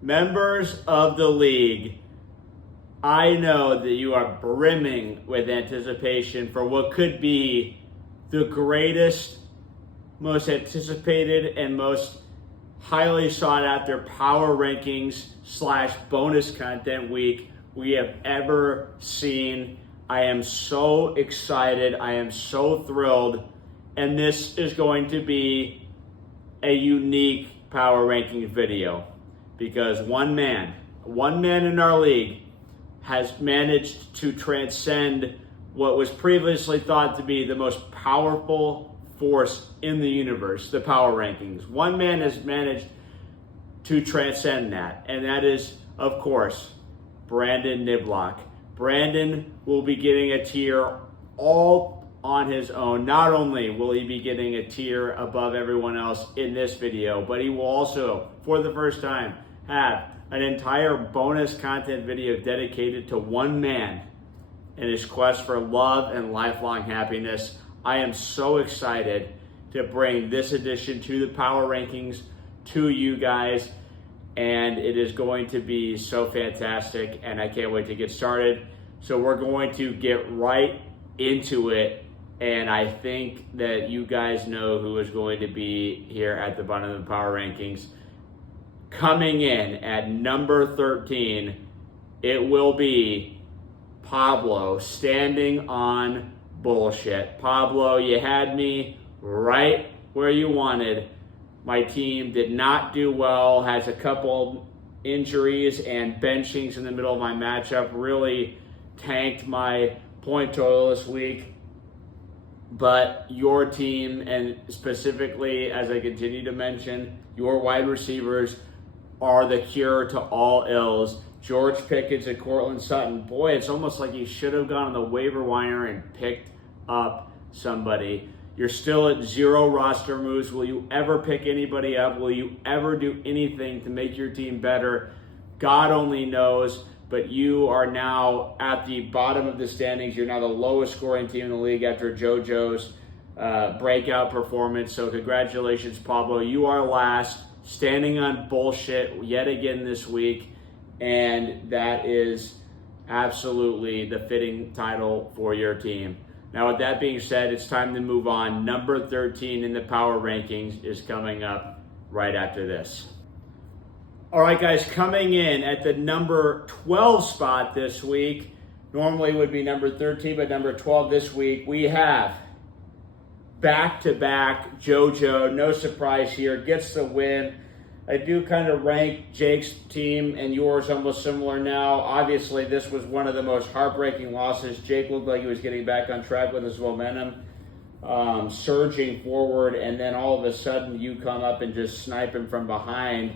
Members of the league, I know that you are brimming with anticipation for what could be the greatest, most anticipated, and most highly sought after power rankings / bonus content week we have ever seen. I am so excited. I am so thrilled. And this is going to be a unique power rankings video because one man in our league has managed to transcend what was previously thought to be the most powerful force in the universe, the power rankings. One man has managed to transcend that, and that is, of course, Brandon Niblock. Brandon will be getting a tier all on his own. Not only will he be getting a tier above everyone else in this video, but he will also, for the first time, have an entire bonus content video dedicated to one man in his quest for love and lifelong happiness. I am so excited to bring this addition to the power rankings to you guys, and it is going to be so fantastic, and I can't wait to get started. So we're going to get right into it, and I think that you guys know who is going to be here at the bottom of the power rankings. Coming in at number 13, it will be Pablo, standing on bullshit. Pablo, you had me right where you wanted. My team did not do well, has a couple injuries and benchings in the middle of my matchup, really tanked my point total this week. But your team, and specifically, as I continue to mention, your wide receivers are the cure to all ills. George Pickens and Cortland Sutton. Boy, it's almost like you should have gone on the waiver wire and picked up somebody. You're still at 0 roster moves. Will you ever pick anybody up? Will you ever do anything to make your team better? God only knows, but you are now at the bottom of the standings. You're now the lowest scoring team in the league after JoJo's breakout performance. So congratulations, Pablo. You are last, standing on bullshit yet again this week. And that is absolutely the fitting title for your team. Now, with that being said, it's time to move on. Number 13 in the power rankings is coming up right after this. All right, guys, coming in at the number 12 spot this week, normally would be number 13, but number 12 this week, we have back-to-back JoJo. No surprise here, gets the win. I do kind of rank Jake's team and yours almost similar now. Obviously, this was one of the most heartbreaking losses. Jake looked like he was getting back on track with his momentum, surging forward, and then all of a sudden you come up and just snipe him from behind.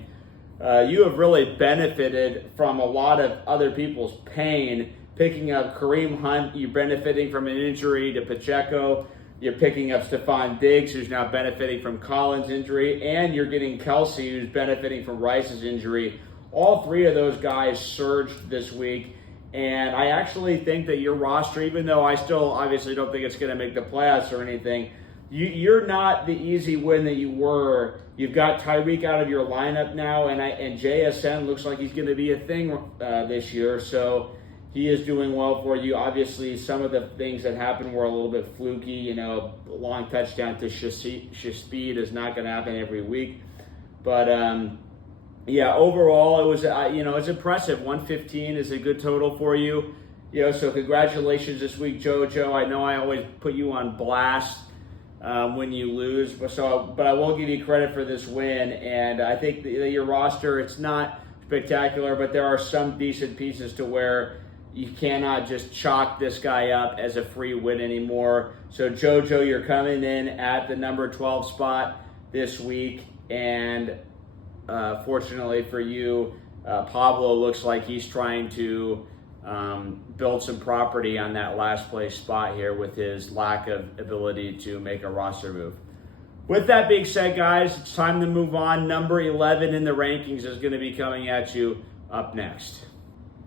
You have really benefited from a lot of other people's pain. Picking up Kareem Hunt, you're benefiting from an injury to Pacheco. You're picking up Stephon Diggs, who's now benefiting from Collins' injury, and you're getting Kelsey, who's benefiting from Rice's injury. All three of those guys surged this week, and I actually think that your roster, even though I still obviously don't think it's going to make the playoffs or anything, you're not the easy win that you were. You've got Tyreek out of your lineup now, and JSN looks like he's going to be a thing this year, so he is doing well for you. Obviously, some of the things that happened were a little bit fluky. A long touchdown to Shaspid is not going to happen every week. But, overall, it was, it's impressive. 115 is a good total for you. So congratulations this week, JoJo. I know I always put you on blast when you lose, but I will give you credit for this win. And I think that your roster, it's not spectacular, but there are some decent pieces to where you cannot just chalk this guy up as a free win anymore. So JoJo, you're coming in at the number 12 spot this week, and fortunately for you, Pablo looks like he's trying to build some property on that last place spot here with his lack of ability to make a roster move. With that being said, guys, it's time to move on. Number 11 in the rankings is going to be coming at you up next.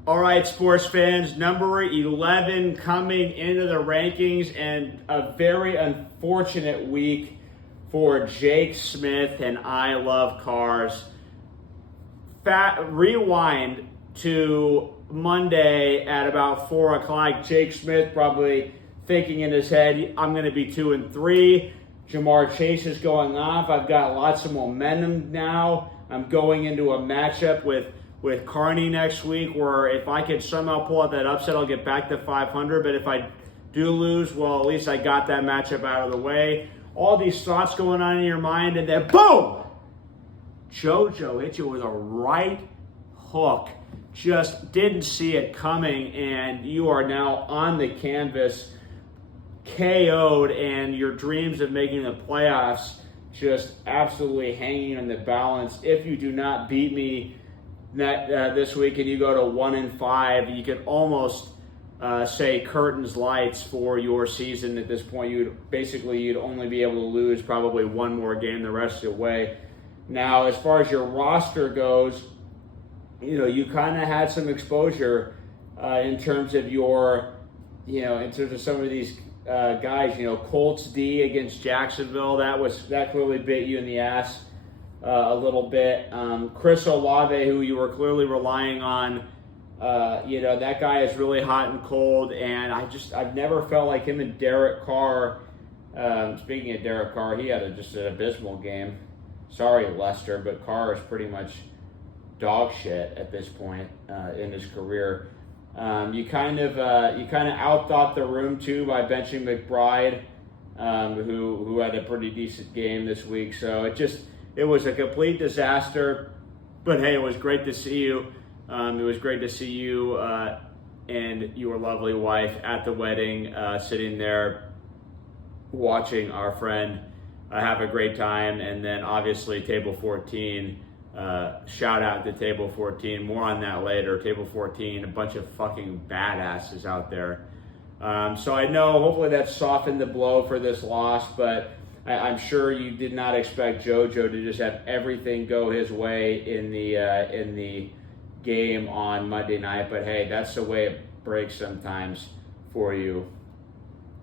All right, sports fans, number 11 coming into the rankings, and a very unfortunate week for Jake Smith and I Love Cars. rewind to Monday at about 4 o'clock. Jake Smith probably thinking in his head, I'm going to be 2-3. Jamar Chase is going off. I've got lots of momentum now. I'm going into a matchup with Carney next week where if I can somehow pull out that upset, I'll get back to 500. But if I do lose, well, at least I got that matchup out of the way. All these thoughts going on in your mind, and then boom! JoJo hit you with a right hook. Just didn't see it coming, and you are now on the canvas, KO'd, and your dreams of making the playoffs just absolutely hanging in the balance. If you do not beat me this week and you go to 1-5, you can almost say curtains lights for your season at this point. You'd only be able to lose probably one more game the rest of the way. Now, as far as your roster goes, you kind of had some exposure in terms of in terms of some of these guys. Colts D against Jacksonville, that clearly bit you in the ass a little bit. Chris Olave, who you were clearly relying on, that guy is really hot and cold, and I've never felt like him and Derek Carr. Speaking of Derek Carr, he had just an abysmal game. Sorry, Lester, but Carr is pretty much dog shit at this point in his career. You kind of outthought the room too by benching McBride, who had a pretty decent game this week. So it was a complete disaster. But hey, it was great to see you. It was great to see you and your lovely wife at the wedding, sitting there watching our friend have a great time. And then obviously Table 14. Shout out to Table 14. More on that later. Table 14, a bunch of fucking badasses out there. So I know hopefully that softened the blow for this loss, but I'm sure you did not expect JoJo to just have everything go his way in the game on Monday night. But hey, that's the way it breaks sometimes for you.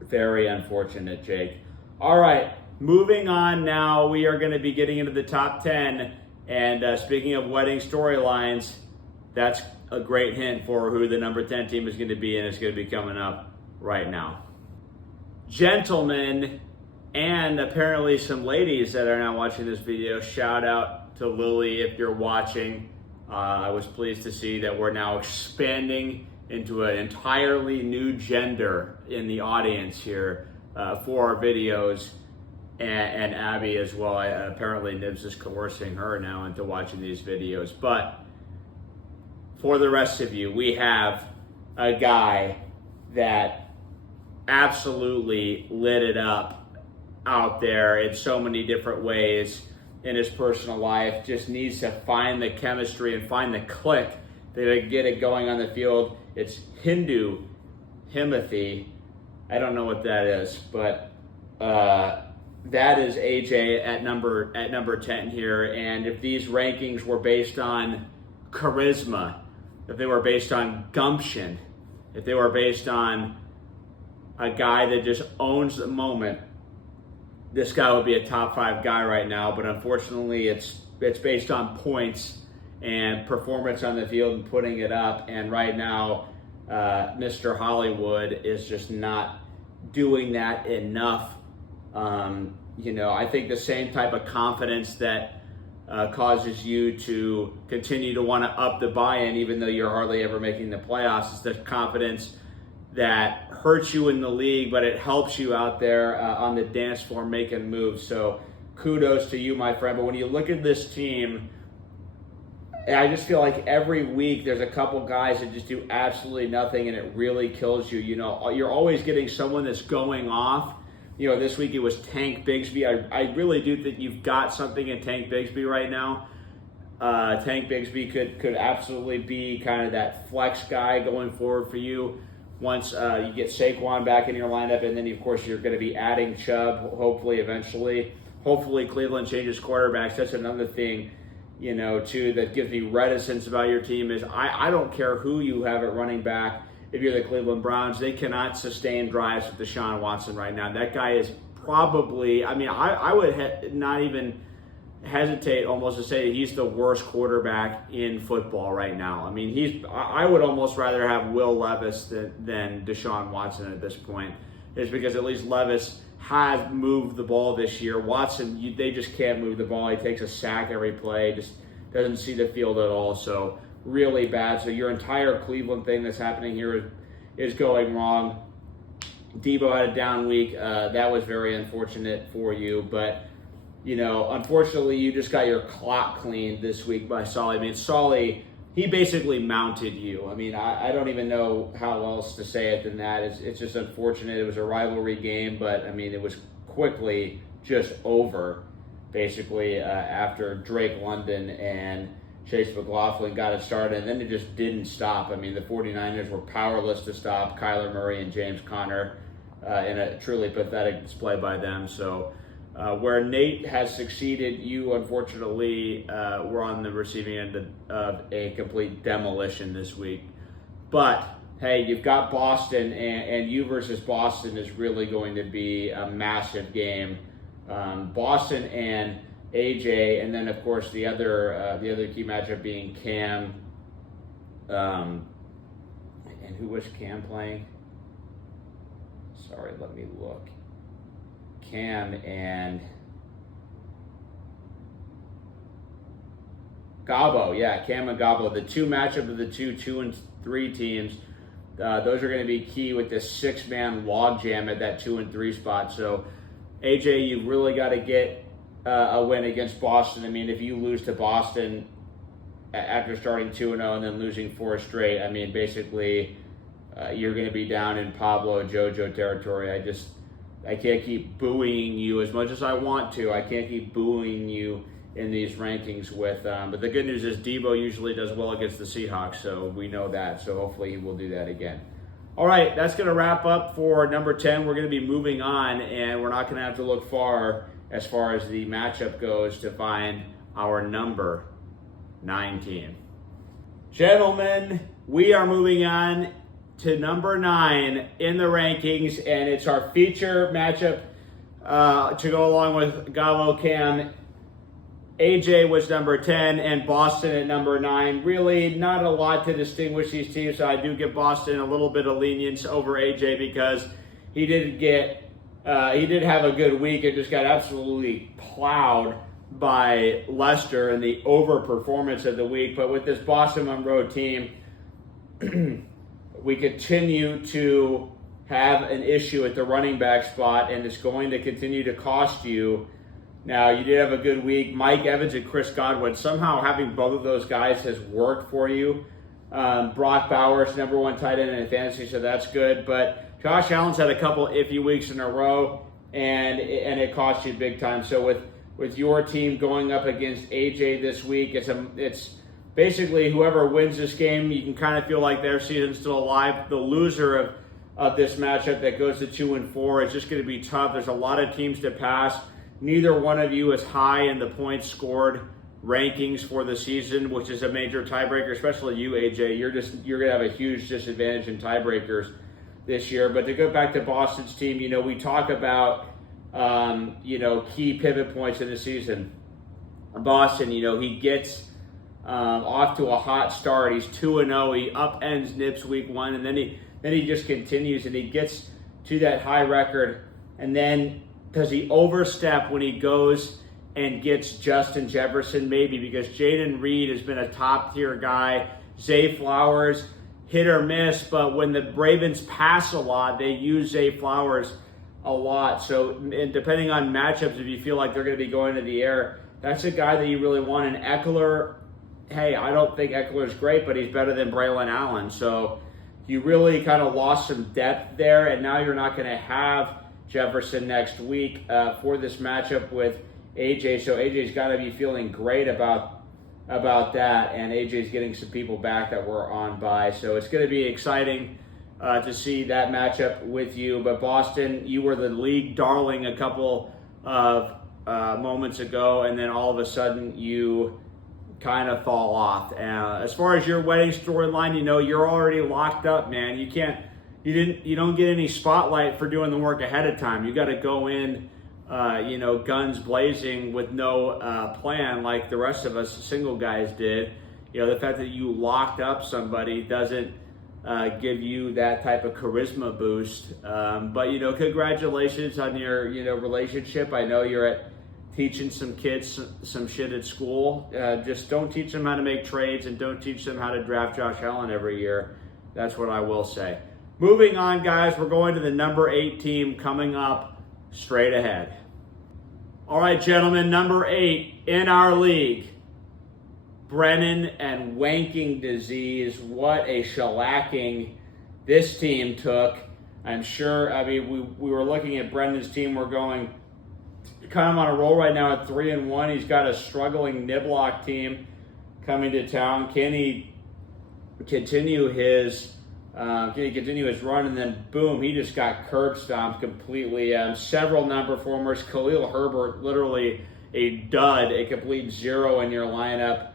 Very unfortunate, Jake. All right, moving on now. We are going to be getting into the top 10. And speaking of wedding storylines, that's a great hint for who the number 10 team is going to be, and it's going to be coming up right now. Gentlemen, and apparently some ladies that are now watching this video, shout out to Lily if you're watching. I was pleased to see that we're now expanding into an entirely new gender in the audience here for our videos. And Abby as well. Apparently Nibs is coercing her now into watching these videos. But for the rest of you, we have a guy that absolutely lit it up out there in so many different ways in his personal life. Just needs to find the chemistry and find the click to get it going on the field. It's Hindu Himothy. I don't know what that is, but that is AJ at number 10 here. And if these rankings were based on charisma, if they were based on gumption, if they were based on a guy that just owns the moment, this guy would be a top 5 guy right now. But unfortunately, it's based on points and performance on the field and putting it up. And right now, Mr. Hollywood is just not doing that enough. I think the same type of confidence that causes you to continue to want to up the buy-in even though you're hardly ever making the playoffs is the confidence that hurts you in the league, but it helps you out there on the dance floor making moves. So kudos to you, my friend. But when you look at this team, I just feel like every week there's a couple guys that just do absolutely nothing and it really kills you. You're always getting someone that's going off. This week it was Tank Bigsby. I really do think you've got something in Tank Bigsby right now. Tank Bigsby could absolutely be kind of that flex guy going forward for you once you get Saquon back in your lineup. And then, of course, you're going to be adding Chubb, hopefully, eventually. Hopefully Cleveland changes quarterbacks. That's another thing, too, that gives me reticence about your team is I don't care who you have at running back. If you're the Cleveland Browns, they cannot sustain drives with Deshaun Watson right now. That guy is probably, I would not even hesitate almost to say he's the worst quarterback in football right now. I mean, I would almost rather have Will Levis than Deshaun Watson at this point, is because at least Levis has moved the ball this year. Watson, they just can't move the ball. He takes a sack every play, just doesn't see the field at all. So really bad. So your entire Cleveland thing that's happening here is going wrong. Debo had a down week. That was very unfortunate for you, but unfortunately, you just got your clock cleaned this week by Solly. I mean, Solly, he basically mounted you. I mean, I don't even know how else to say it than that. It's just unfortunate. It was a rivalry game, but, I mean, it was quickly just over, basically, after Drake London and Chase McLaughlin got it started, and then it just didn't stop. I mean, the 49ers were powerless to stop Kyler Murray and James Conner in a truly pathetic display by them. So, where Nate has succeeded, you unfortunately were on the receiving end of a complete demolition this week. But hey, you've got Boston, and you versus Boston is really going to be a massive game. Boston and AJ, and then of course the other key matchup being Cam. And who was Cam playing? Sorry, let me look. Cam and Gabo, Cam and Gabo, the two matchup of the 2 and 3 teams. Those are going to be key with this 6-man logjam at that 2 and 3 spot. So, AJ, you've really got to get a win against Boston. I mean, if you lose to Boston after starting 2-0 and then losing 4 straight, I mean, basically, you're going to be down in Pablo Jojo territory. I can't keep booing you as much as I want to. I can't keep booing you in these rankings with. But the good news is Debo usually does well against the Seahawks, so we know that. So hopefully he will do that again. All right, that's going to wrap up for number 10. We're going to be moving on, and we're not going to have to look far as the matchup goes to find our number 9 team. Gentlemen, we are moving on to number 9 in the rankings, and it's our feature matchup to go along with Gabo Cam. AJ was number 10 and Boston at number 9. Really not a lot to distinguish these teams, so I do give Boston a little bit of lenience over AJ because he did have a good week. It just got absolutely plowed by Leicester in the overperformance of the week. But with this Boston Monroe team, we continue to have an issue at the running back spot, and it's going to continue to cost you. Now, you did have a good week. Mike Evans and Chris Godwin, somehow having both of those guys has worked for you. Brock Bowers, number 1 tight end in fantasy, so that's good. But Josh Allen's had a couple iffy weeks in a row, and it cost you big time. So with your team going up against AJ this week, it's basically whoever wins this game, you can kind of feel like their season's still alive. The loser of this matchup that goes to 2 and 4 is just going to be tough. There's a lot of teams to pass. Neither one of you is high in the points scored rankings for the season, which is a major tiebreaker, especially you, AJ. You're going to have a huge disadvantage in tiebreakers this year. But to go back to Boston's team, we talk about, key pivot points in the season. Boston, he gets off to a hot start. He's 2-0. He upends Nips week 1, and then he just continues and he gets to that high record. And then does he overstep when he goes and gets Justin Jefferson? Maybe, because Jaden Reed has been a top tier guy. Zay Flowers, hit or miss, but when the Ravens pass a lot, they use Zay Flowers a lot. So, and depending on matchups, if you feel like they're going to be going to the air, that's a guy that you really want. And Eckler, hey, I don't think Eckler's great, but he's better than Braylon Allen. So you really kind of lost some depth there, and now you're not going to have Jefferson next week for this matchup with AJ. So AJ's got to be feeling great about that, and AJ's getting some people back that were on bye. So it's going to be exciting to see that matchup with you. But Boston, you were the league darling a couple of moments ago, and then all of a sudden you kind of fall off. As far as your wedding storyline, you're already locked up, man. You don't get any spotlight for doing the work ahead of time. You got to go in guns blazing with no plan like the rest of us single guys did. The fact that you locked up somebody doesn't give you that type of charisma boost. But congratulations on your relationship. I know you're teaching some kids some shit at school. Just don't teach them how to make trades and don't teach them how to draft Josh Allen every year. That's what I will say. Moving on, guys, we're going to the number 8 team coming up straight ahead. All right, gentlemen, number 8 in our league. Brennan and wanking disease. What a shellacking this team took. I'm sure, we were looking at Brennan's team. We're going kind of on a roll right now at 3-1. He's got a struggling Niblock team coming to town. Can he continue his run? And then boom, he just got curb stomped completely. Several non-performers. Khalil Herbert, literally a dud, a complete zero in your lineup.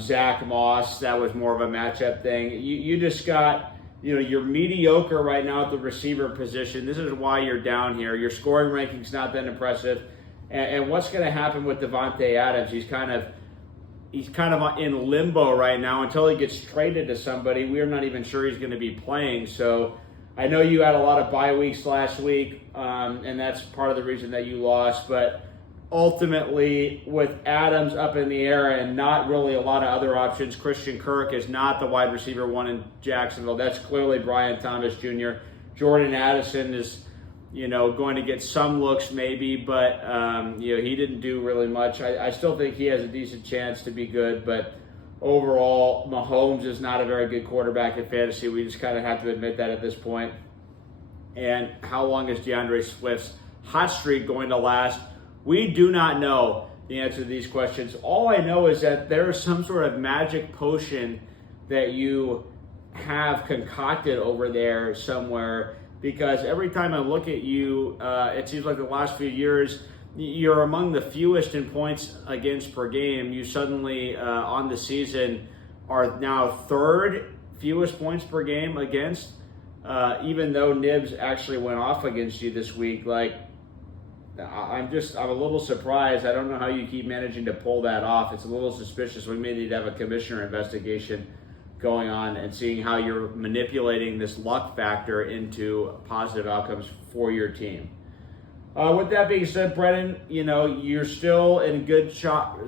Zach Moss, that was more of a matchup thing. You just got, you're mediocre right now at the receiver position. This is why you're down here. Your scoring ranking's not that impressive. And what's going to happen with Devontae Adams? He's kind of in limbo right now until he gets traded to somebody. We're not even sure he's going to be playing. So I know you had a lot of bye weeks last week, and that's part of the reason that you lost. But ultimately, with Adams up in the air and not really a lot of other options, Christian Kirk is not the wide receiver one in Jacksonville. That's clearly Brian Thomas Jr. Jordan Addison is, going to get some looks maybe, but, he didn't do really much. I still think he has a decent chance to be good, but overall, Mahomes is not a very good quarterback in fantasy. We just kind of have to admit that at this point. And how long is DeAndre Swift's hot streak going to last? We do not know the answer to these questions. All I know is that there is some sort of magic potion that you have concocted over there somewhere, because every time I look at you, it seems like the last few years, you're among the fewest in points against per game. You suddenly, on the season, are now third fewest points per game against, even though Nibs actually went off against you this week. I'm a little surprised. I don't know how you keep managing to pull that off. It's a little suspicious. We may need to have a commissioner investigation going on and seeing how you're manipulating this luck factor into positive outcomes for your team. With that being said, Brennan, you're still in good spot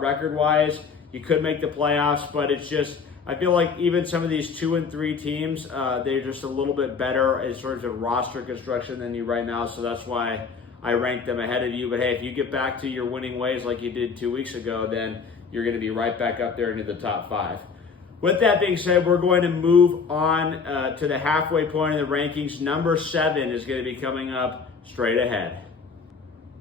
record-wise. You could make the playoffs, but it's just, I feel like even some of these 2 and 3 teams, they're just a little bit better in terms of roster construction than you right now. So that's why I ranked them ahead of you. But hey, if you get back to your winning ways like you did 2 weeks ago, then you're going to be right back up there into the top 5. With that being said, we're going to move on to the halfway point in the rankings. Number 7 is going to be coming up straight ahead.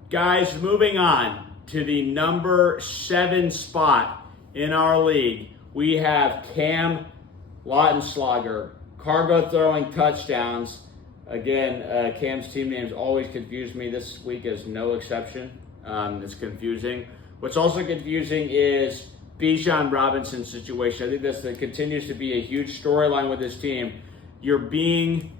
Guys, moving on to the number 7 spot in our league, we have Cam Lautenschlager, cargo throwing touchdowns. Again, Cam's team names always confuse me. This week is no exception. It's confusing. What's also confusing is Bijan Robinson's situation. I think this continues to be a huge storyline with this team. You're being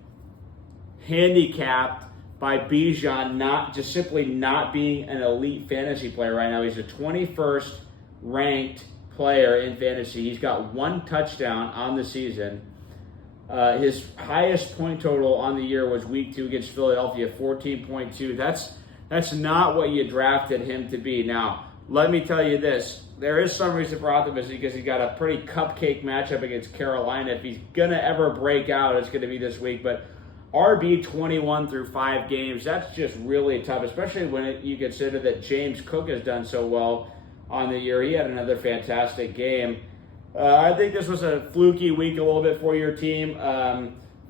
handicapped by Bijan simply not being an elite fantasy player right now. He's a 21st ranked player in fantasy. He's got 1 touchdown on the season. His highest point total on the year was week 2 against Philadelphia, 14.2. That's not what you drafted him to be. Now, let me tell you this. There is some reason for optimism because he's got a pretty cupcake matchup against Carolina. If he's going to ever break out, it's going to be this week. But RB 21 through 5 games, that's just really tough, especially when you consider that James Cook has done so well on the year. He had another fantastic game. I think this was a fluky week a little bit for your team.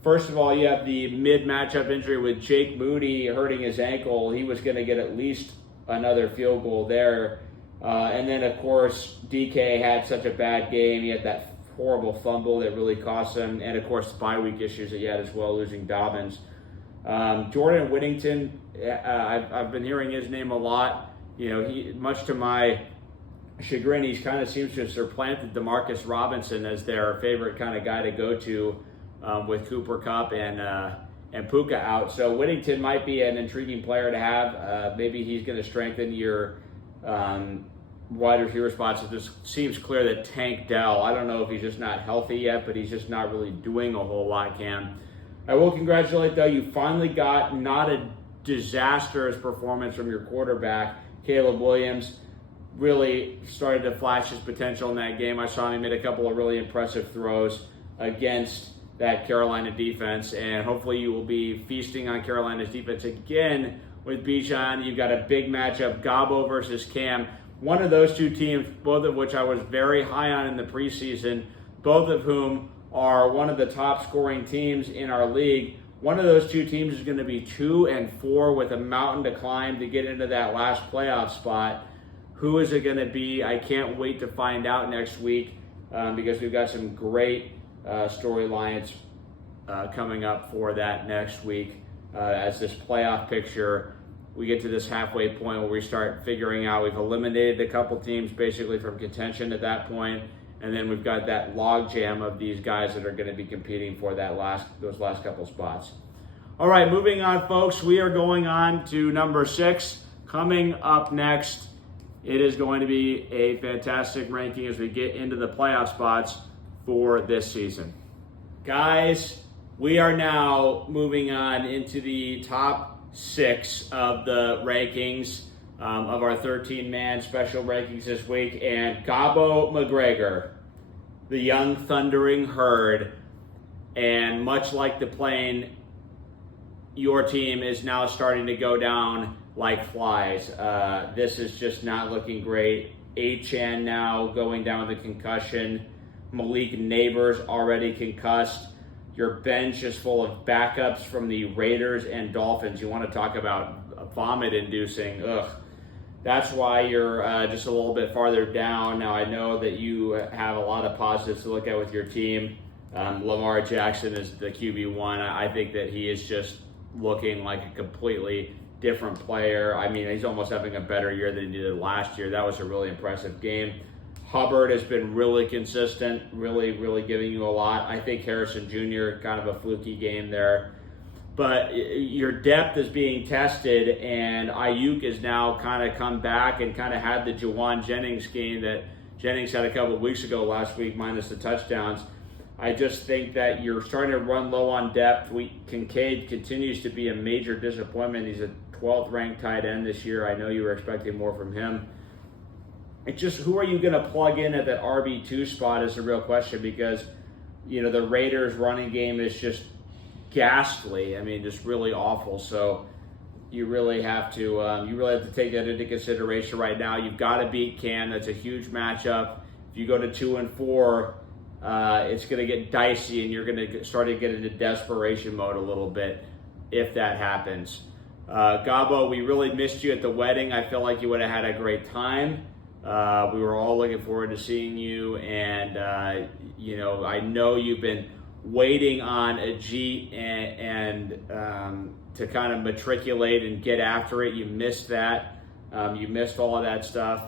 First of all, you have the mid-matchup injury with Jake Moody hurting his ankle. He was going to get at least another field goal there. And then, of course, DK had such a bad game. He had that horrible fumble that really cost him. And, of course, the bye week issues that he had as well, losing Dobbins. Jordan Whittington, I've been hearing his name a lot. He, much to my chagrin, he kind of seems to have supplanted Demarcus Robinson as their favorite kind of guy to go to with Cooper Kupp and Puka out. So Whittington might be an intriguing player to have. Maybe he's going to strengthen your wide receiver spots. It just seems clear that Tank Dell, I don't know if he's just not healthy yet, but he's just not really doing a whole lot, Cam. I will congratulate, though, you finally got not a disastrous performance from your quarterback, Caleb Williams. Really started to flash his potential in that game. I saw him made a couple of really impressive throws against that Carolina defense, and hopefully you will be feasting on Carolina's defense again with Bijan. You've got a big matchup, Gabo versus Cam. One of those two teams, both of which I was very high on in the preseason, both of whom are one of the top scoring teams in our league. One of those two teams is going to be 2-4 with a mountain to climb to get into that last playoff spot. Who is it going to be? I can't wait to find out next week because we've got some great storylines coming up for that next week as this playoff picture. We get to this halfway point where we start figuring out we've eliminated a couple teams basically from contention at that point, and then we've got that log jam of these guys that are going to be competing for those last couple spots. All right, moving on, folks. We are going on to number 6. Coming up next, it is going to be a fantastic ranking as we get into the playoff spots for this season. Guys, we are now moving on into the top 6 of the rankings of our 13-man special rankings this week, and Gabo McGregor, the young thundering herd, and much like the plane, your team is now starting to go down like flies. This is just not looking great. Achan now going down with a concussion. Malik Neighbors already concussed. Your bench is full of backups from the Raiders and Dolphins. You want to talk about vomit-inducing. Ugh. That's why you're just a little bit farther down. Now, I know that you have a lot of positives to look at with your team. Lamar Jackson is the QB1. I think that he is just looking like a completely different player. I mean, he's almost having a better year than he did last year. That was a really impressive game. Hubbard has been really consistent, really giving you a lot. I think Harrison Jr., kind of a fluky game there. But your depth is being tested, and Ayuk is now kind of come back and kind of had the Juwan Jennings game that Jennings had a couple of weeks ago last week, minus the touchdowns. I just think that you're starting to run low on depth. Kincaid continues to be a major disappointment. He's a 12th ranked tight end this year. I know you were expecting more from him. It's just, who are you going to plug in at that RB2 spot is the real question, because, you know, the Raiders running game is just ghastly. I mean, just really awful. So you really have to take that into consideration right now. You've got to beat Cam. That's a huge matchup. If you go to 2-4, it's going to get dicey, and you're going to start to get into desperation mode a little bit if that happens. Gabo, we really missed you at the wedding. I feel like you would have had a great time. We were all looking forward to seeing you, and I know you've been waiting on a Jeet and to kind of matriculate and get after it. You missed that. You missed all of that stuff.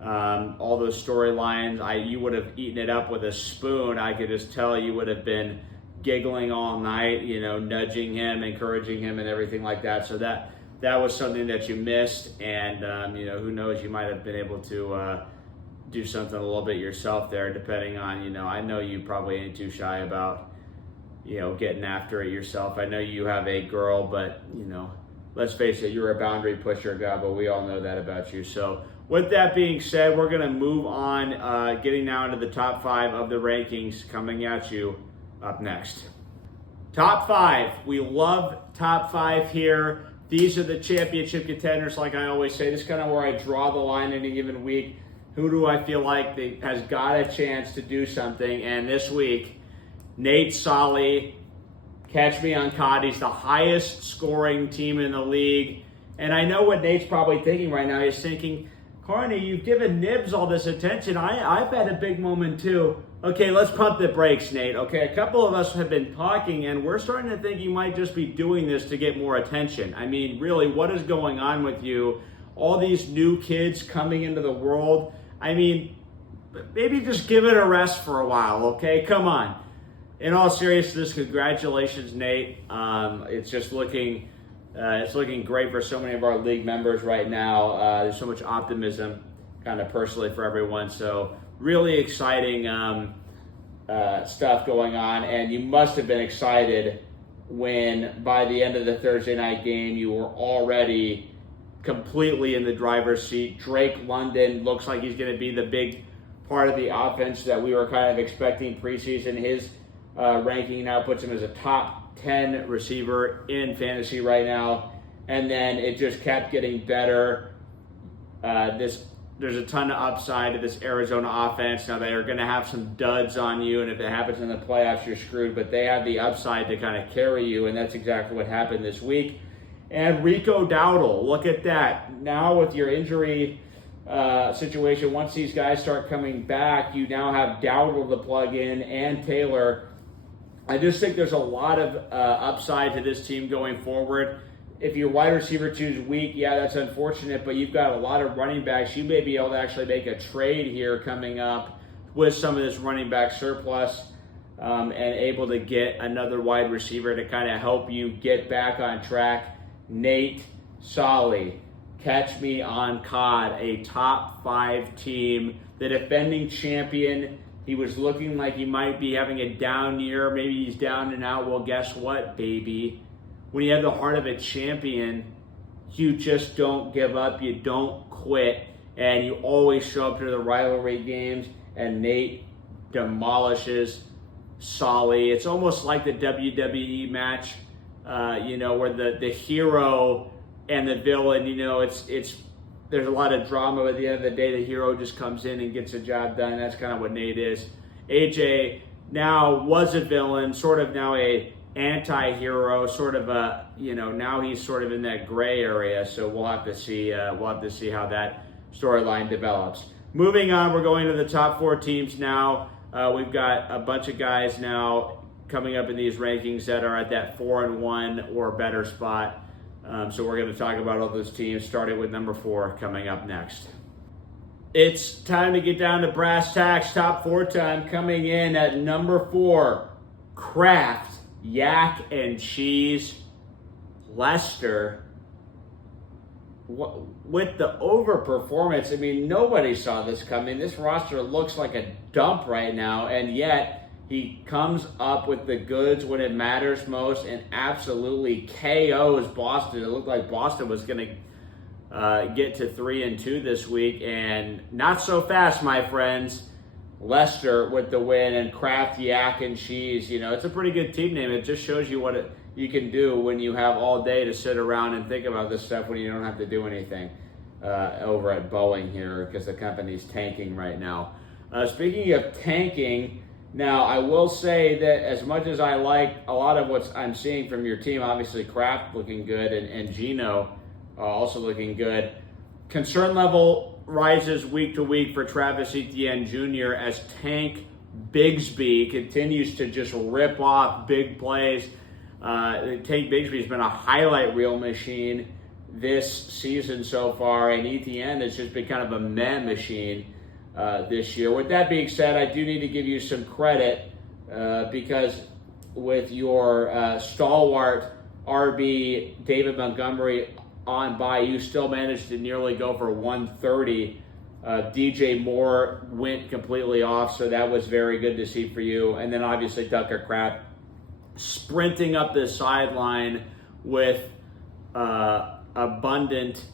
All those storylines. You would have eaten it up with a spoon. I could just tell you would have been giggling all night, nudging him, encouraging him, and everything like that. So that was something that you missed, and who knows, you might have been able to do something a little bit yourself there, depending on, I know you probably ain't too shy about, getting after it yourself. I know you have a girl, but, let's face it, you're a boundary pusher, Gabo. We all know that about you. So with that being said, we're going to move on, getting now into the top 5 of the rankings coming at you up next. Top 5. We love top 5 here. These are the championship contenders, like I always say. This is kind of where I draw the line in a given week. Who do I feel like has got a chance to do something? And this week, Nate Solly, catch me on COD. He's the highest scoring team in the league. And I know what Nate's probably thinking right now. He's thinking, Carney, you've given Nibs all this attention. I've had a big moment too. Okay, let's pump the brakes, Nate. Okay, a couple of us have been talking, and we're starting to think you might just be doing this to get more attention. I mean, really, what is going on with you? All these new kids coming into the world. I mean, maybe just give it a rest for a while, okay? Come on. in all seriousness, congratulations, Nate. It's just looking great for so many of our league members right now. There's so much optimism, kind of personally for everyone. So really exciting stuff going on, and you must have been excited when by the end of the Thursday night game you were already completely in the driver's seat. Drake London looks like he's going to be the big part of the offense that we were kind of expecting preseason. His ranking now puts him as a top 10 receiver in fantasy right now, and then it just kept getting better. There's a ton of upside to this Arizona offense. Now, they are going to have some duds on you, and if it happens in the playoffs, you're screwed, but they have the upside to kind of carry you, and that's exactly what happened this week. And Rico Dowdle, look at that. Now with your injury situation, once these guys start coming back, you now have Dowdle to plug in and Taylor. I just think there's a lot of upside to this team going forward. If your wide receiver 2 is weak, yeah, that's unfortunate, but you've got a lot of running backs. You may be able to actually make a trade here coming up with some of this running back surplus and able to get another wide receiver to kind of help you get back on track. Nate Solly, catch me on COD, a top 5 team, the defending champion. He was looking like he might be having a down year. Maybe he's down and out. Well, guess what, baby? When you have the heart of a champion, you just don't give up, you don't quit, and you always show up to the rivalry games, and Nate demolishes Solly. It's almost like the WWE match, where the hero and the villain, there's a lot of drama, but at the end of the day, the hero just comes in and gets the job done. That's kind of what Nate is. AJ now was a villain, sort of now a anti-hero, sort of now he's sort of in that gray area. So we'll have to see how that storyline develops. Moving on, we're going to the top 4 teams now. We've got a bunch of guys now coming up in these rankings that are at that 4-1 or better spot. So we're going to talk about all those teams, starting with number 4 coming up next. It's time to get down to brass tacks. Top 4 time. Coming in at number 4, Kraft Yak and Cheese Lester. With the overperformance, I mean, nobody saw this coming. This roster looks like a dump right now, and yet he comes up with the goods when it matters most and absolutely KOs Boston. It looked like Boston was going to get to 3-2 this week, and not so fast, my friends. Lester with the win, and Kraft Yak and Cheese. It's a pretty good team name. It just shows you what you can do when you have all day to sit around and think about this stuff when you don't have to do anything over at Boeing here, because the company's tanking right now. Speaking of tanking, now I will say that as much as I like a lot of what I'm seeing from your team, obviously Kraft looking good and Gino also looking good, concern level rises week to week for Travis Etienne Jr. as Tank Bigsby continues to just rip off big plays. Tank Bigsby has been a highlight reel machine this season so far, and Etienne has just been kind of a meh machine this year. With that being said, I do need to give you some credit because with your stalwart RB David Montgomery on by, you still managed to nearly go for 130. DJ Moore went completely off, so that was very good to see for you. And then obviously Tucker Kraft sprinting up the sideline with abundant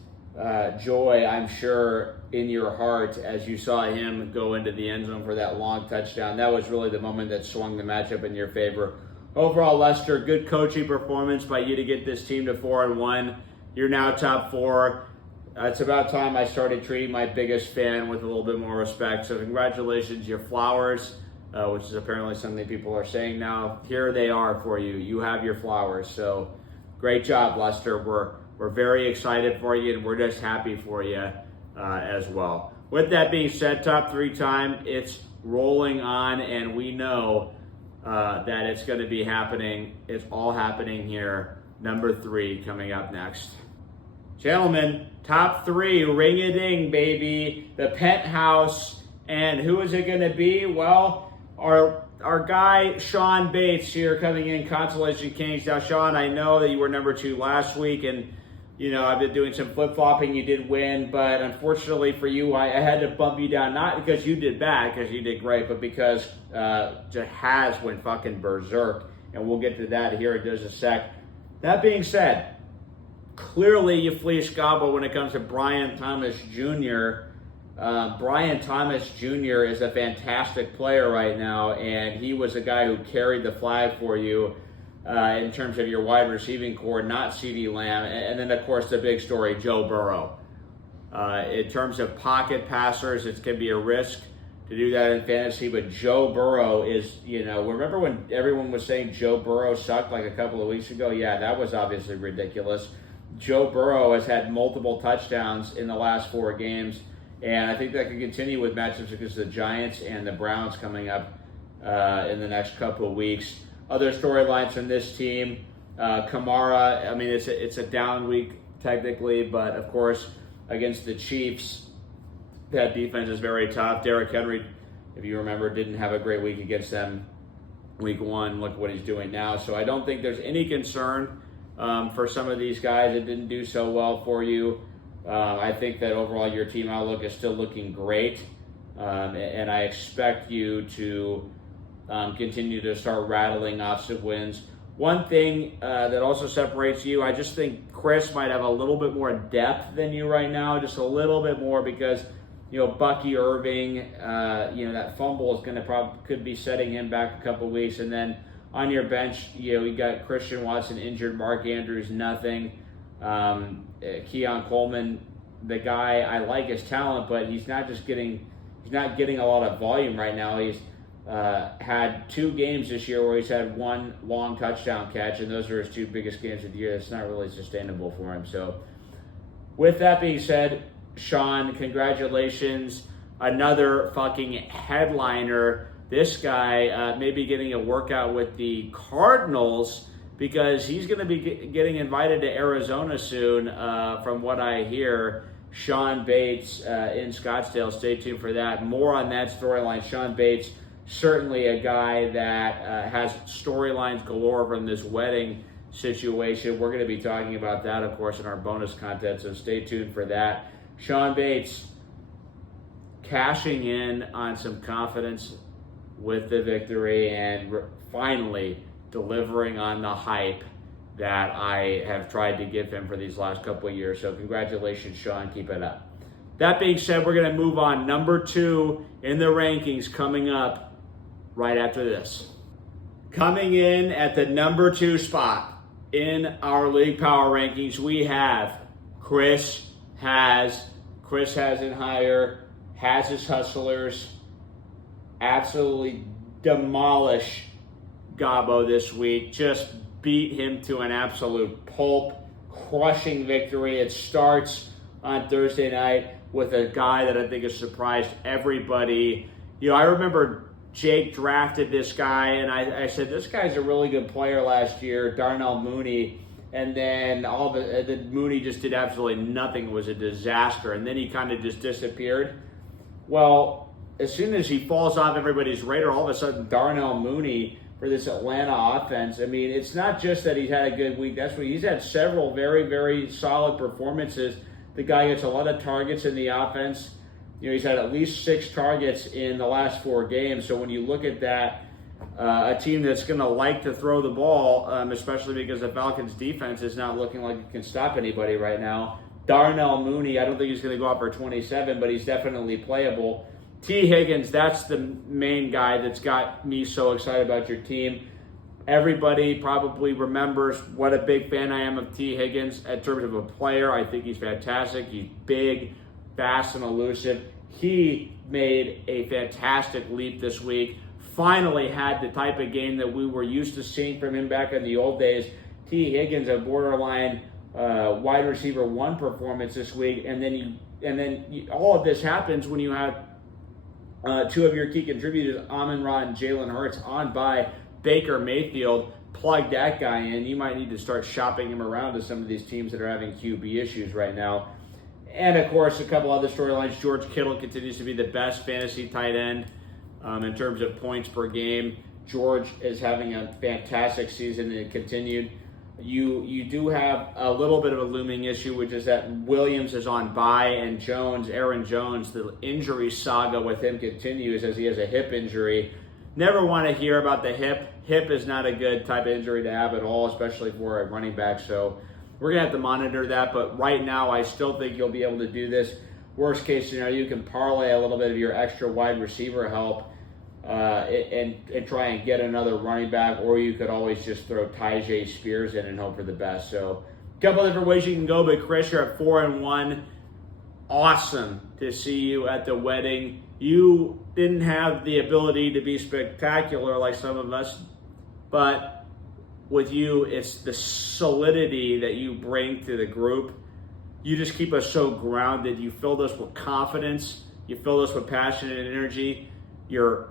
joy, I'm sure, in your heart as you saw him go into the end zone for that long touchdown. That was really the moment that swung the matchup in your favor. Overall, Lester, good coaching performance by you to get this team to 4-1. You're now top 4. It's about time I started treating my biggest fan with a little bit more respect. So congratulations, your flowers, which is apparently something people are saying now. Here they are for you. You have your flowers. So great job, Lester. We're very excited for you, and we're just happy for you as well. With that being said, top 3 time, it's rolling on, and we know that it's going to be happening. It's all happening here. Number 3 coming up next. Gentlemen, top 3, ring-a-ding, baby. The penthouse. And who is it going to be? Well, our guy Sean Bates here coming in, Consolation Kings. Now, Sean, I know that you were number 2 last week, and I've been doing some flip-flopping. You did win, but unfortunately for you, I had to bump you down, not because you did bad, because you did great, but because Jahaz went fucking berserk, and we'll get to that here in just a sec. That being said, clearly you fleeced Gabo when it comes to Brian Thomas Jr. Brian Thomas Jr. is a fantastic player right now, and he was a guy who carried the flag for you in terms of your wide receiving core, not CeeDee Lamb. And then, of course, the big story, Joe Burrow. In terms of pocket passers, it's going to be a risk to do that in fantasy, but Joe Burrow is, remember when everyone was saying Joe Burrow sucked like a couple of weeks ago? Yeah, that was obviously ridiculous. Joe Burrow has had multiple touchdowns in the last 4 games, and I think that could continue with matchups against the Giants and the Browns coming up in the next couple of weeks. Other storylines from this team, Kamara, I mean, it's a down week technically, but of course, against the Chiefs, that defense is very tough. Derrick Henry, if you remember, didn't have a great week against them week 1. Look what he's doing now. So I don't think there's any concern for some of these guys that didn't do so well for you. I think that overall your team outlook is still looking great, and I expect you to continue to start rattling off some wins. One thing that also separates you, I just think Chris might have a little bit more depth than you right now, just a little bit more, because Bucky Irving, that fumble is could be setting him back a couple weeks, and then on your bench, you got Christian Watson injured, Mark Andrews nothing. Keon Coleman, the guy, I like his talent, but he's not getting a lot of volume right now. He's had 2 games this year where he's had 1 long touchdown catch, and those are his 2 biggest games of the year. It's not really sustainable for him. So with that being said, Sean, congratulations. Another fucking headliner. This guy may be getting a workout with the Cardinals, because he's going to be getting invited to Arizona soon, from what I hear. Sean Bates in Scottsdale. Stay tuned for that. More on that storyline. Sean Bates, certainly a guy that has storylines galore from this wedding situation. We're going to be talking about that, of course, in our bonus content, so stay tuned for that. Sean Bates cashing in on some confidence with the victory and finally delivering on the hype that I have tried to give him for these last couple of years. So congratulations, Sean. Keep it up. That being said, we're going to move on. Number 2 in the rankings coming up right after this. Coming in at the number 2 spot in our league power rankings, we have Chris Hasn't higher. Haz's Hustlers absolutely demolish Gabo this week. Just beat him to an absolute pulp. Crushing victory. It starts on Thursday night with a guy that I think has surprised everybody. I remember Jake drafted this guy, and I said, this guy's a really good player last year, Darnell Mooney. And then Mooney just did absolutely nothing. It was a disaster. And then he kind of just disappeared. Well, as soon as he falls off everybody's radar, all of a sudden Darnell Mooney for this Atlanta offense. I mean, it's not just that he's had a good week. That's what he's had several very, very solid performances. The guy gets a lot of targets in the offense. He's had at least 6 targets in the last 4 games. So when you look at that, a team that's going to like to throw the ball, especially because the Falcons' defense is not looking like it can stop anybody right now. Darnell Mooney, I don't think he's going to go out for 27, but he's definitely playable. T. Higgins, that's the main guy that's got me so excited about your team. Everybody probably remembers what a big fan I am of T. Higgins in terms of a player. I think he's fantastic. He's big, fast, and elusive. He made a fantastic leap this week. Finally had the type of game that we were used to seeing from him back in the old days. T. Higgins, a borderline wide receiver 1 performance this week, and then all of this happens when you have 2 of your key contributors, Amon-Ra and Jalen Hurts, on by Baker Mayfield. Plug that guy in. You might need to start shopping him around to some of these teams that are having QB issues right now. And of course, a couple other storylines. George Kittle continues to be the best fantasy tight end in terms of points per game. George is having a fantastic season, and it continued. You do have a little bit of a looming issue, which is that Williams is on bye, and Aaron Jones, the injury saga with him continues as he has a hip injury. Never want to hear about the hip. Hip is not a good type of injury to have at all, especially for a running back. So we're going to have to monitor that. But right now, I still think you'll be able to do this. Worst case scenario, you can parlay a little bit of your extra wide receiver help and try and get another running back, or you could always just throw Tyjae Spears in and hope for the best. So a couple different ways you can go, but Chris, you're at 4-1. Awesome to see you at the wedding. You didn't have the ability to be spectacular like some of us, but with you, it's the solidity that you bring to the group. You just keep us so grounded. You filled us with confidence. You filled us with passion and energy. Your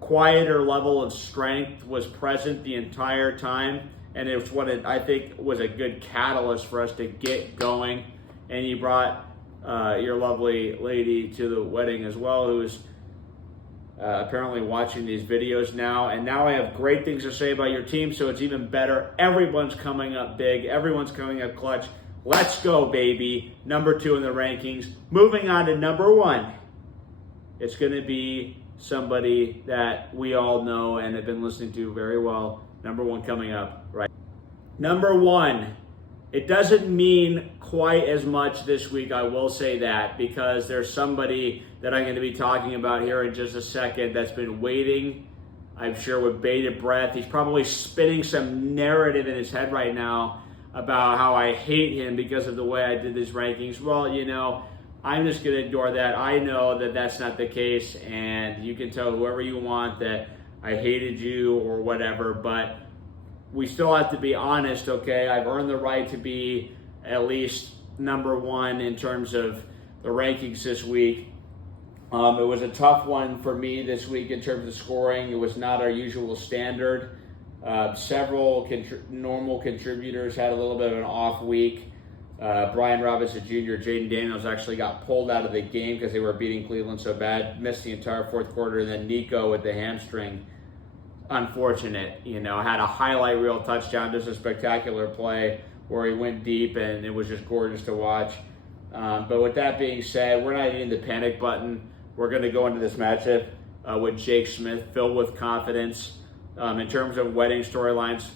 quieter level of strength was present the entire time, and it was what I think was a good catalyst for us to get going. And you brought your lovely lady to the wedding as well, who's apparently watching these videos now. And now I have great things to say about your team, so it's even better. Everyone's coming up big. Everyone's coming up clutch. Let's go, baby. Number 2 in the rankings. Moving on to number 1. It's going to be somebody that we all know and have been listening to very well. Number 1 coming up, right? Number 1. It doesn't mean quite as much this week, I will say that, because there's somebody that I'm going to be talking about here in just a second that's been waiting, I'm sure, with bated breath. He's probably spinning some narrative in his head right now about how I hate him because of the way I did these rankings. Well, I'm just going to ignore that. I know that that's not the case, and you can tell whoever you want that I hated you or whatever, but we still have to be honest, okay? I've earned the right to be at least number 1 in terms of the rankings this week. It was a tough one for me this week in terms of scoring. It was not our usual standard. Several normal contributors had a little bit of an off week. Brian Robinson Jr., Jaden Daniels actually got pulled out of the game because they were beating Cleveland so bad, missed the entire fourth quarter, and then Nico with the hamstring. Unfortunate, had a highlight reel touchdown, just a spectacular play where he went deep, and it was just gorgeous to watch. But with that being said, we're not hitting the panic button. We're going to go into this matchup with Jake Smith, filled with confidence. In terms of wedding storylines,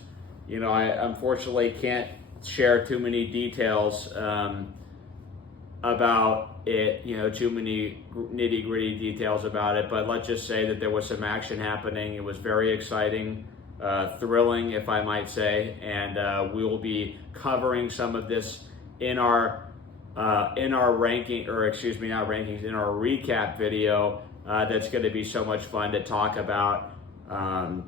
I unfortunately can't share too many details about it, too many nitty-gritty details about it, but let's just say that there was some action happening. It was very exciting, thrilling, if I might say, and we will be covering some of this in our ranking, or excuse me, not rankings, in our recap video. That's going to be so much fun to talk about, and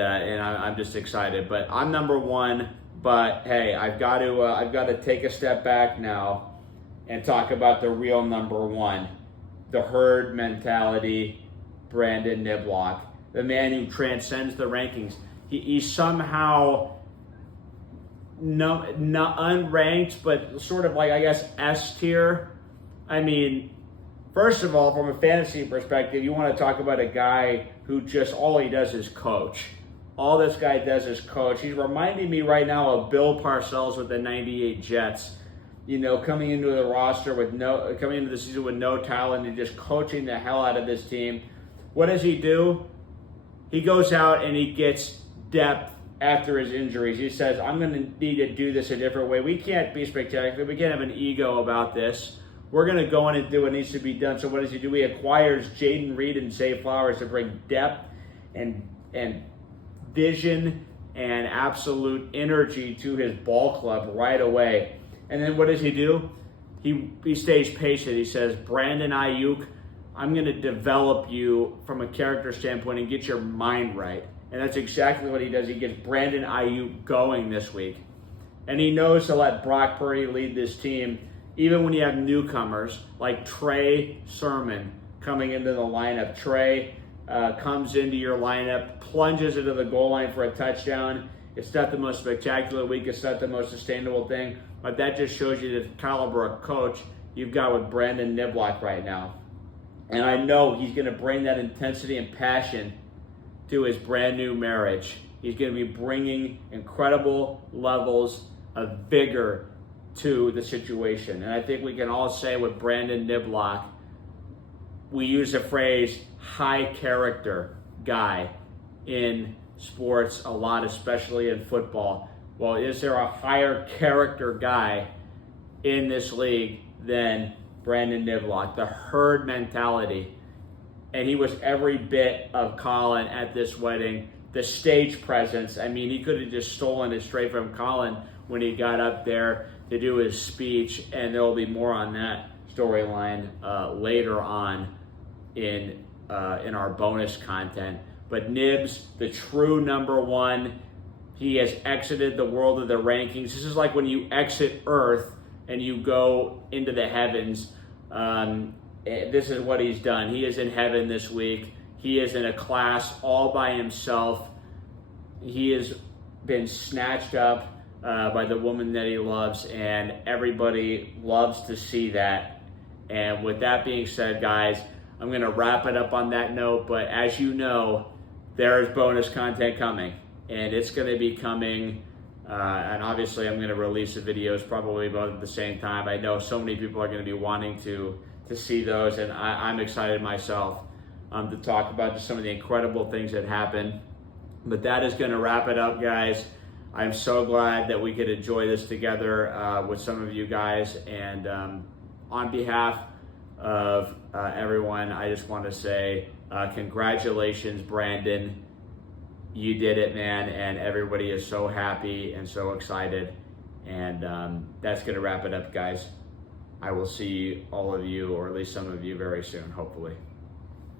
I'm just excited. But I'm number 1. But hey, I've got to take a step back now and talk about the real number 1, the herd mentality, Brandon Niblock, the man who transcends the rankings. He's somehow not unranked, but sort of like, I guess, S tier. I mean, first of all, from a fantasy perspective, you want to talk about a guy who just all he does is coach. All this guy does is coach. He's reminding me right now of Bill Parcells with the 98 Jets. Coming into the roster coming into the season with no talent and just coaching the hell out of this team. What does he do? He goes out and he gets depth after his injuries. He says, I'm going to need to do this a different way. We can't be spectacular. We can't have an ego about this. We're going to go in and do what needs to be done. So what does he do? He acquires Jaden Reed and Zay Flowers to bring depth and vision and absolute energy to his ball club right away. And then what does he do? He stays patient. He says, Brandon Ayuk, I'm going to develop you from a character standpoint and get your mind right. And that's exactly what he does. He gets Brandon Ayuk going this week. And he knows to let Brock Purdy lead this team, even when you have newcomers like Trey Sermon coming into the lineup. Trey comes into your lineup, plunges into the goal line for a touchdown. It's not the most spectacular week. It's not the most sustainable thing. But that just shows you the caliber of coach you've got with Brandon Niblock right now. And I know he's going to bring that intensity and passion to his brand new marriage. He's going to be bringing incredible levels of vigor to the situation. And I think we can all say with Brandon Niblock, we use the phrase high character guy in sports a lot, especially in football. Well, is there a higher character guy in this league than Brandon Niblock? The herd mentality. And he was every bit of Colin at this wedding. The stage presence, I mean, he could have just stolen it straight from Colin when he got up there to do his speech, and there will be more on that storyline later on in our bonus content. But Nibs, the true number one, he has exited the world of the rankings. This is like when you exit Earth and you go into the heavens. This is what he's done. He is in heaven this week. He is in a class all by himself. He has been snatched up by the woman that he loves, and everybody loves to see that. And with that being said, guys, I'm going to wrap it up on that note. But as you know, there is bonus content coming, and it's going to be coming. And obviously, I'm going to release the videos probably both at the same time. I know so many people are going to be wanting to see those, and I'm excited myself to talk about just some of the incredible things that happened. But that is going to wrap it up, guys. I'm so glad that we could enjoy this together with some of you guys. And on behalf of everyone, I just want to say congratulations, Brandon. You did it, man, and everybody is so happy and so excited. And that's going to wrap it up, guys. I will see all of you, or at least some of you, very soon, hopefully.